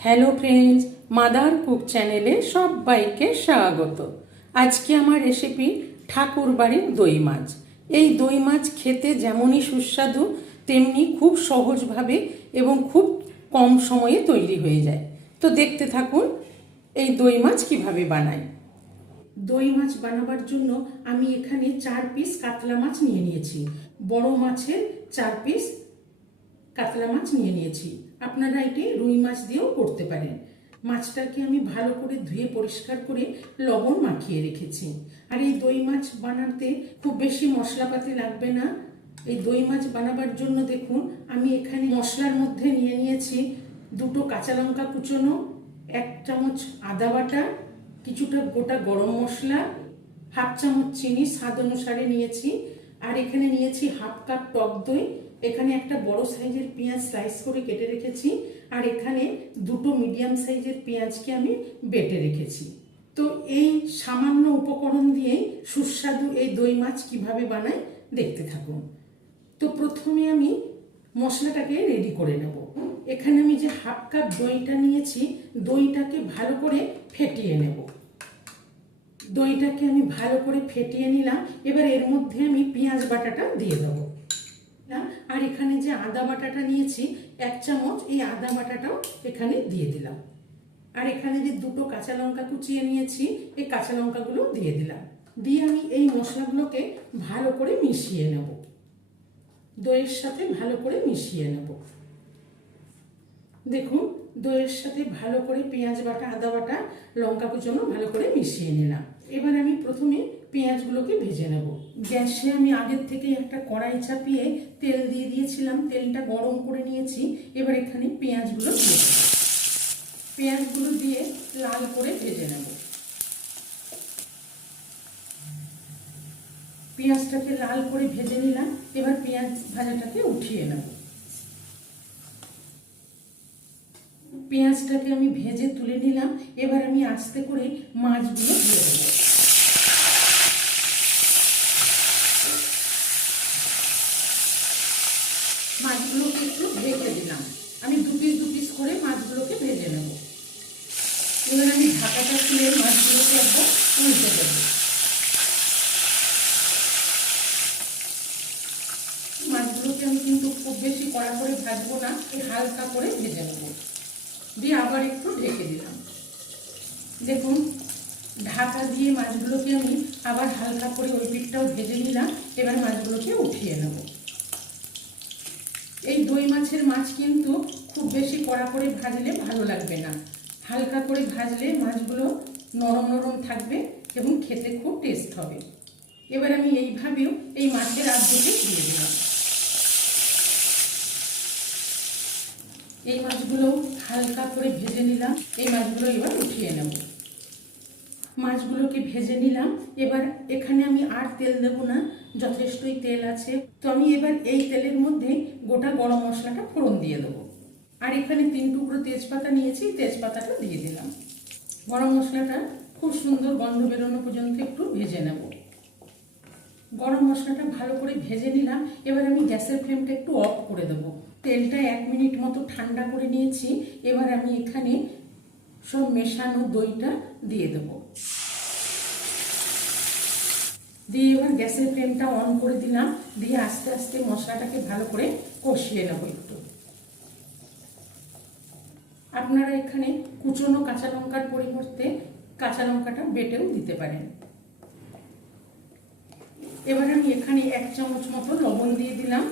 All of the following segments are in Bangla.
হ্যালো ফ্রেন্ডস, মাদার কুক চ্যানেলে সবাইকে স্বাগত। আজকে আমার রেসিপি ঠাকুর বাড়ির দই মাছ। এই দই মাছ খেতে যেমনই সুস্বাদু তেমনি খুব সহজভাবে এবং খুব কম সময়ে তৈরি হয়ে যায়। তো দেখতে থাকুন এই দই মাছ কিভাবে বানাই। দই মাছ বানাবার জন্য আমি এখানে 4 পিস কাতলা মাছ নিয়ে নিয়েছি। বড় মাছের 4 পিস কাতলা মাছ নিয়ে নিয়েছি। আপনারা এটি রুই মাছ দিয়েও করতে পারেন। মাছটাকে আমি ভালো করে ধুয়ে পরিষ্কার করে লবণ মাখিয়ে রেখেছি। আর এই দই মাছ বানাতে খুব বেশি মশলাপাতি লাগবে না। এই দই মাছ বানাবার জন্য দেখুন আমি এখানে মশলার মধ্যে নিয়ে নিয়েছি 2টো কাঁচা লঙ্কা কুচোনো, 1 চামচ আদা বাটা, কিছুটা গোটা গরম মশলা, 1/2 চামচ চিনি স্বাদ অনুসারে নিয়েছি। আর এখানে নিয়েছি 1/2 কাপ টক দই। এখানে একটা বড় সাইজের পেঁয়াজ স্লাইস করে কেটে রেখেছি। আর এখানে 2টো মিডিয়াম সাইজের পেঁয়াজকে আমি বেটে রেখেছি। তো এই সামান্য উপকরণ দিয়ে সুস্বাদু এই দই মাছ কিভাবে বানাই দেখতে থাকুন। তো প্রথমে আমি মশলাটাকে রেডি করে নেব। এখানে আমি যে 1/2 কাপ দইটা নিয়েছি, দইটাকে ভালো করে ফেটিয়ে নেব। দইটাকে আমি ভালো করে ফেটিয়ে নিলাম। এবার এর মধ্যে আমি পেঁয়াজ বাটাটা দিয়ে দেবো। আর এখানে যে আদা বাটাটা নিয়েছি 1 চামচ, এই আদা বাটাটাও এখানে দিয়ে দিলাম। আর এখানে যে 2টো কাঁচা লঙ্কা কুচিয়ে নিয়েছি, এই কাঁচা লঙ্কাগুলো দিয়ে দিলাম। দিয়ে আমি এই মশলাগুলোকে ভালো করে মিশিয়ে নেব। দইয়ের সাথে ভালো করে মিশিয়ে নেব। দেখুন দইয়ের সাথে ভালো করে পেঁয়াজ বাটা, আদা বাটা, লঙ্কা কুচনো ভালো করে মিশিয়ে নিলাম। এবার আমি প্রথমে পেঁয়াজগুলোকে ভেজে নেব। গ্যাসে আমি আগের থেকে একটা কড়াই চাপিয়ে তেল দিয়ে দিয়েছিলাম। তেলটা গরম করে নিয়েছি। এবার এখানে পেঁয়াজগুলো দিয়ে দেব। পেঁয়াজগুলো দিয়ে লাল করে ভেজে নেব। পেঁয়াজটাকে লাল করে ভেজে নিলাম। এবার পেঁয়াজ ভাজাটাকে উঠিয়ে নেব। পেঁয়াজটাকে আমি ভেজে তুলে নিলাম। এবার আমি আস্তে করে মাছগুলো দিয়ে দেবো। মাছগুলোকে একটু ঢেকে দিলাম। আমি 2 পিস করে মাছগুলোকে ভেজে নেব। এবার আমি ঢাকাটা খুলে মাছগুলোকে একবার উল্টে দেবো। মাছগুলোকে আমি কিন্তু খুব বেশি কড়া করে ভাজবো না, হালকা করে ভেজে নেব। দিয়ে আবার একটু ঢেকে দিলাম। দেখুন ঢাকা দিয়ে মাছগুলোকে আমি আবার হালকা করে ওই পিঠটাও ভেজে নিলাম। এবার মাছগুলোকে উঠিয়ে নেব। এই দই মাছের মাছ কিন্তু খুব বেশি কড়া করে ভাজলে ভালো লাগবে না। হালকা করে ভাজলে মাছগুলো নরম নরম থাকবে এবং খেতে খুব টেস্ট হবে। এবার আমি এইভাবেও এই মাছের আধুকে দিয়ে দিলাম। এই মাছগুলো হালকা করে ভেজে নিলাম। এই মাছগুলো এবার উঠিয়ে নেব। মাছগুলোকে ভেজে নিলাম। এবার এখানে আমি আর তেল দেব না, যথেষ্টই তেল আছে। তো আমি এবার এই তেলের মধ্যে গোটা গরম মশলাটা ফোড়ন দিয়ে দেবো। আর এখানে 3 টুকরো তেজপাতা নিয়েছি, তেজপাতাটা দিয়ে দিলাম। গরম মশলাটা খুব সুন্দর গন্ধ বেরোনো পর্যন্ত একটু ভেজে নেব। গরম মশলাটা ভালো করে ভেজে নিলাম। এবার আমি গ্যাসের ফ্লেমটা একটু অফ করে দেবো। তেলটা 1 মিনিট মতো ঠান্ডা করে নিয়েছি। এবার আমি এখানে সব মেশানো দইটা দিয়ে দেবো। দিয়ে এবার গ্যাসের ফ্লেমটা অন করে দিলাম। দিয়ে আস্তে আস্তে মশলাটাকে ভালো করে কষিয়ে নেব একটু। আপনারা এখানে কুচনো কাঁচা লঙ্কার পরিবর্তে কাঁচা লঙ্কাটা বেটেও দিতে পারেন। এবার আমি এখানে 1 চামচ মতো লবণ দিয়ে দিলাম।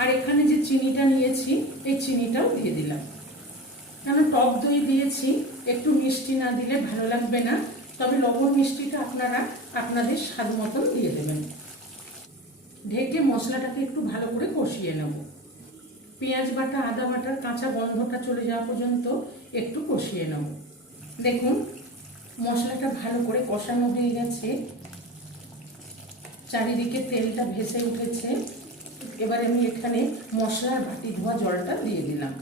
আর এখানে যে চিনিটা নিয়েছি এই চিনিটাও দিয়ে দিলাম। আমি টক দই দিয়েছি, একটু মিষ্টি না দিলে ভালো লাগবে না। তবে লবণ মিষ্টিটা আপনারা আপনাদের স্বাদ মতন দিয়ে দেবেন। ঢেকে মশলাটাকে একটু ভালো করে কষিয়ে নেব। পেঁয়াজ বাটা, আদা বাটার কাঁচা গন্ধটা চলে যাওয়া পর্যন্ত একটু কষিয়ে নেব। দেখুন মশলাটা ভালো করে কষানো হয়ে গেছে। চারিদিকে তেলটা ভেসে উঠেছে। এবার আমি এখানে মশলার বাটি ধোয়া জলটা দিয়ে দিলাম।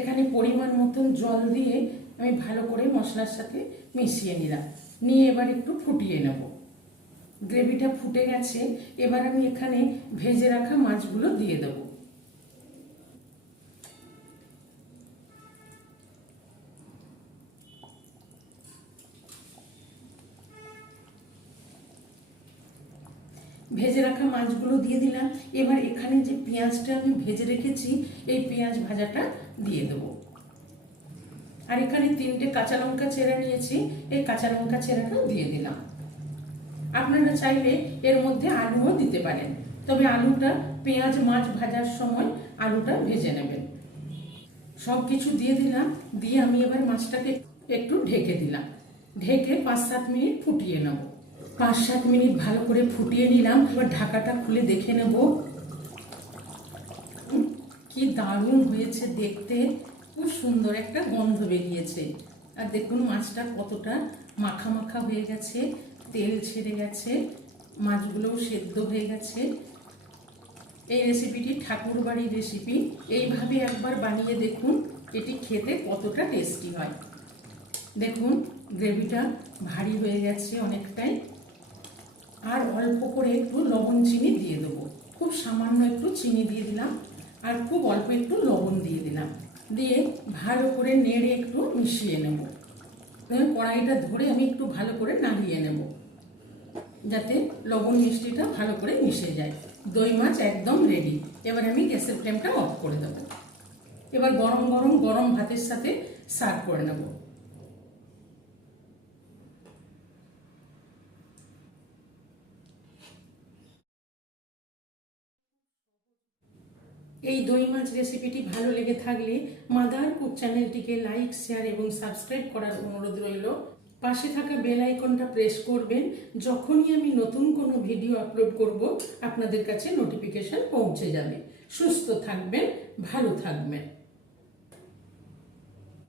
এখানে পরিমাণ মতন জল দিয়ে আমি ভালো করে মশলার সাথে মিশিয়ে নিলাম। নিয়ে এবার একটু ফুটিয়ে নেব। গ্রেভিটা ফুটে গেছে। এবার আমি এখানে ভেজে রাখা মাছগুলো দিয়ে দেব। ভেজে রাখা মাছগুলো দিয়ে দিলাম। এবার এখানে যে পেঁয়াজটা আমি ভেজে রেখেছি এই পেঁয়াজ ভাজাটা দিয়ে দেবো। আর এখানে 3টে কাঁচা লঙ্কা চেরা নিয়েছি, এই কাঁচা লঙ্কা চেরাটাও দিয়ে দিলাম। আপনারা চাইলে এর মধ্যে আলুও দিতে পারেন, তবে আলুটা পেঁয়াজ মাছ ভাজার সময় আলুটা ভেজে নেবেন। সব কিছু দিয়ে দিলাম, দিয়ে আমি এবার মাছটাকে একটু ঢেকে দিলাম। ঢেকে 5-7 মিনিট ফুটিয়ে নেব। 5-7 মিনিট ভালো করে ফুটিয়ে নিলাম। এবার ঢাকাটা খুলে দেখে নেব। কি দারুণ হয়েছে দেখতে, খুব সুন্দর একটা গন্ধ বেরিয়েছে। আর দেখুন মাছটা কতটা মাখা মাখা হয়ে গেছে, তেল ছেড়ে গেছে, মাছগুলোও সেদ্ধ হয়ে গেছে। এই রেসিপিটি ঠাকুর বাড়ির রেসিপি, এইভাবে একবার বানিয়ে দেখুন, এটি খেতে কতটা টেস্টি হয়। দেখুন গ্রেভিটা ভারী হয়ে গেছে অনেকটাই। আর অল্প করে একটু লবণ চিনি দিয়ে দেবো, খুব সামান্য একটু চিনি দিয়ে দিলাম, আর খুব অল্প একটু লবণ দিয়ে দিলাম। দিয়ে ভালো করে নেড়ে একটু মিশিয়ে নেব। কড়াইটা ধরে আমি একটু ভালো করে নাড়িয়ে নেব, যাতে লবণ মিষ্টিটা ভালো করে মিশে যায়। দই মাছ একদম রেডি। এবার আমি গ্যাসের ফ্লেমটা অফ করে দেব। এবার গরম গরম গরম ভাতের সাথে সার্ভ করে নেব। এই দই মাছ রেসিপিটি ভালো লেগে থাকলে মাদার কুক চ্যানেলটিকে লাইক, শেয়ার এবং সাবস্ক্রাইব করার অনুরোধ রইল। পাশে থাকা বেল আইকনটা প্রেস করবেন। যখনই আমি নতুন কোনো ভিডিও আপলোড করব আপনাদের কাছে নোটিফিকেশন পৌঁছে যাবে। সুস্থ থাকবেন, ভালো থাকবেন।